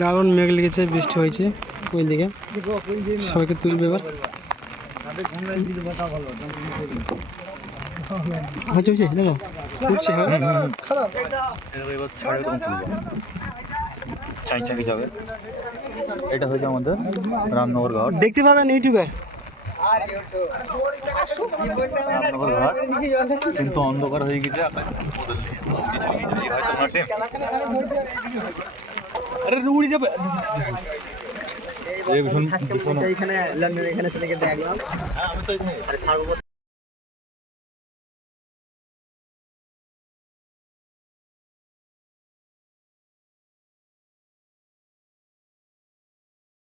দারুণ মেঘ লেগেছে, বৃষ্টি হয়েছে ওই দিকে, সবাইকে তুলবে এবার। হচ্ছে দেখো উঠছে, চাই যাবে। এটা হচ্ছে আমাদের রামনগর ঘাট, দেখতে পাবেন ইউটিউবে রামনগর ঘাট কিন্তু অন্ধকার হয়ে গেছে। আরে উড়ে যাবে। এখানে লন্ডন এখানে দেখলাম।